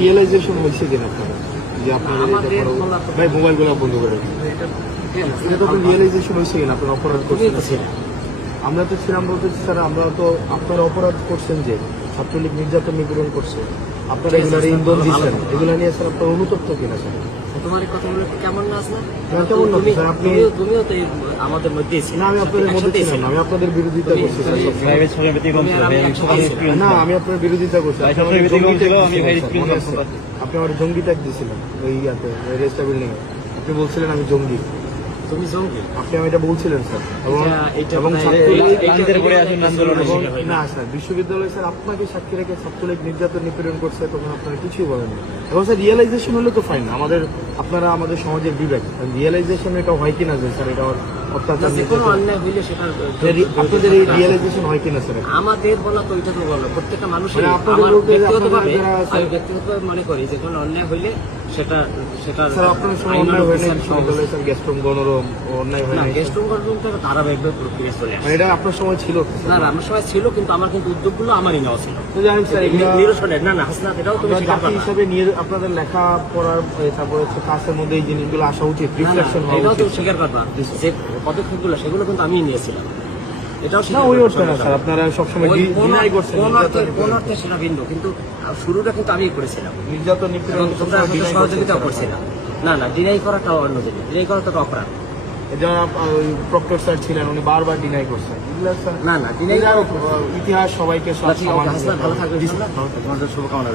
Realisation হয়েছে কিনা আপনারা যে আপনাদের ভাই মোবাইলগুলো বন্ধ করে এটা তো রিয়েলাইজেশন হয়েছে কিনা আপনারা অপরাধ করছেন? আমরা তো ছিলাম বলতেছি স্যার, আমরা তো আপনারা অপরাধ করছেন যে ছাত্রলীগ নির্যাতন নিপীড়ন করছে, আপনারা এগুলার ইন্ধন দিচ্ছেন, এগুলো নিয়ে স্যার আপনার অনুতপ্ত কিনা স্যার? তোমার কথাগুলো কেমন না আসলে কেমন না স্যার? আপনি তুমিও তো আমাদের মধ্যে না, আমি আপনাদের মধ্যে ছিলাম না, আমি আপনাদের বিরোধিতা করছি না, আমি আপনার বিরোধিতা করছি। আপনি আমার জঙ্গি ট্যাগ দিয়েছিলেন ওই ইয়াতে রেস্টা বিল্ডিং এ, আপনি বলছিলেন আমি জঙ্গি। তুমি জঙ্গি? আপনি আমি এটা বলছিলেন স্যার। এবং না স্যার, বিশ্ববিদ্যালয় স্যার আপনাকে সাক্ষী রেখে ছাত্রলীগ নির্যাতন নিপীড়ন করছে, তখন আপনারা কিছুই বলেন না। এবং স্যার রিয়েলাইজেশন হলে তো ফাইন, আপনারা আমাদের সমাজের বিবেক, রিয়েলাইজেশন এটা হয় কিনা যে স্যার এটা অত্যাচার আপনাদের এই রিয়েলাইজেশন হয় কিনা স্যার? আমাদের বলা তো ওইটা তো বলো, প্রত্যেকটা মানুষের ব্যক্তিগতভাবে মনে করি যে কোনো অন্যায় হইলে সেটা স্যার আপনার সময় অন্যায় হয় না বিশ্ববিদ্যালয় স্যার, গেস্টরুম গণরুম অন্যায় হয় না? গেস্টরুম গণরুম তো ধারাবাহিকভাবে প্রক্রিয়া চলে আসে। এটা আপনার সময় ছিল না? আমার সময় ছিল, কিন্তু আমার কিন্তু উদ্যোগগুলো আমারই নেওয়া ছিল। নিরসনের না হাসনাত, এটাও তুমি হিসাবে নিয়ে আপনাদের লেখা পড়ার তারপরে হচ্ছে কাজের মধ্যে এই জিনিসগুলো আসা উচিত, রিফ্লেকশন হওয়া এটাও উচিত। তুমি স্বীকার করবা যে পদক্ষেপগুলো সেগুলো কিন্তু আমি নিয়েছিলাম। এটাও না ওই অর্থে না স্যার, আপনারা সবসময় ডিনাই করছেন। কোন অর্থে সেটা ভিন্ন, কিন্তু শুরুটা কিন্তু আমিই করেছিলাম। নির্যাতন নিপীড়ন তোমরা সহযোগিতাও করছিলাম। না ডিনাই করাটা অন্য জিনিস, ডিনাই করাটা তো অপরাধ। যারা প্রক্টর স্যার ছিলেন উনি বারবার ডিনাই করছেন। না ডিনাই ইতিহাস সবাইকে ভালো থাকবে, শুভকামনা।